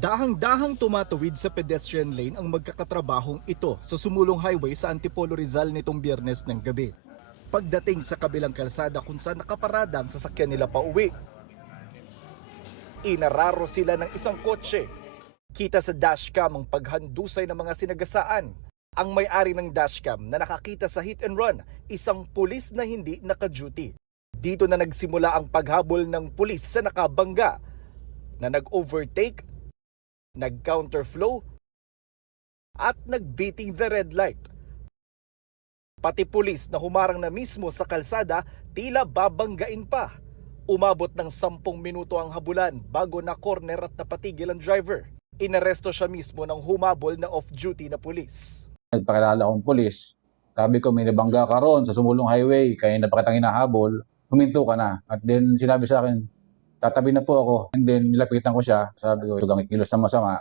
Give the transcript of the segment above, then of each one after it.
Dahang-dahang tumatawid sa pedestrian lane ang magkakatrabahong ito sa sumulong highway sa Antipolo Rizal nitong Biyernes ng gabi. Pagdating sa kabilang kalsada kung saan nakaparada ang sasakyan nila pauwi, inararo sila ng isang kotse. Kita sa dashcam ang paghandusay ng mga sinagasaan. Ang may-ari ng dashcam na nakakita sa hit and run, isang pulis na hindi naka-duty. Dito na nagsimula ang paghabol ng pulis sa nakabangga na nag-overtake, nag-counterflow at nag-beating the red light. Pati pulis na humarang na mismo sa kalsada tila babanggain pa. Umabot ng 10 minuto ang habulan bago na corner at napatigil ang driver. Inaresto siya mismo ng humabol na off-duty na pulis. Nagpakilala akong pulis. Sabi ko, may nabangga ka ron sa sumulong highway, kaya na pa kitang hinahabol, huminto ka na. At then sinabi sa akin, tatabi na po ako. And then nilapitan ko siya, sabi ko, sugang kilos na masama.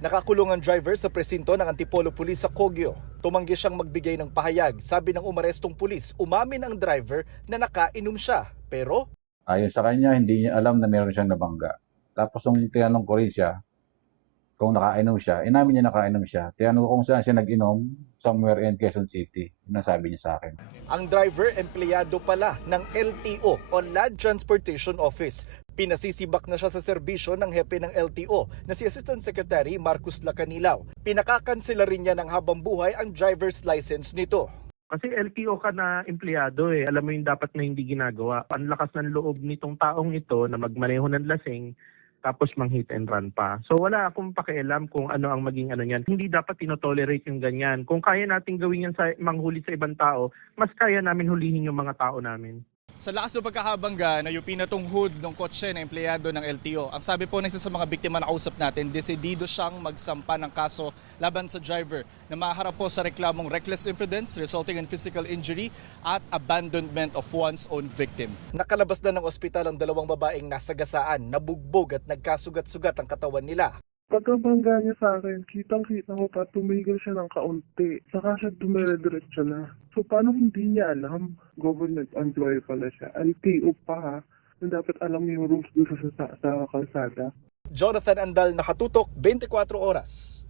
Nakakulong ang driver sa presinto ng Antipolo Police sa Kogyo. Tumanggi siyang magbigay ng pahayag. Sabi ng umarestong pulis, umamin ang driver na nakainom siya. Pero Ayon sa kanya, hindi niya alam na meron siyang nabangga. Tapos nung tinanong ko rin siya, kung nakainom siya, inamin niya nakainom siya. Tinanong ko kung saan siya nag-inom, somewhere in Quezon City. Nasabi niya sa akin. ang driver empleyado pala ng LTO o Land Transportation Office. Pinasisibak na siya sa serbisyo ng hepe ng LTO na si Assistant Secretary Marcos Lacanilao. Pinakakansela rin niya ng habang buhay ang driver's license nito. Kasi LTO ka na empleyado eh. Alam mo yung dapat na hindi ginagawa. Ang lakas ng loob nitong taong ito na magmaneho ng lasing tapos mang hit and run pa. So wala akong pakialam kung ano ang maging ano niyan. Hindi dapat tinotolerate yung ganyan. Kung kaya natin gawin yan sa manghuli sa ibang tao, mas kaya namin hulihin yung mga tao namin. Sa lakas ng pagkakabangga na yung pinatunghod ng kotse na empleyado ng LTO, ang sabi po ng isa sa mga biktima na kausap natin, desidido siyang magsampa ng kaso laban sa driver na maharap po sa reklamong reckless imprudence resulting in physical injury at abandonment of one's own victim. Nakalabas na ng ospital ang dalawang babaeng nasagasaan, nabugbog at nagkasugat-sugat ang katawan nila. Pagkabangga niya sa akin, kitang-kita ko pa tumigil siya ng kaunti. Saka siya dumire-diretso na. So paano hindi niya alam? Government employee pala siya. LTO pa ha. Na dapat alam yung rules doon sa kalsada. Jonathan Andal, nakatutok, 24 oras.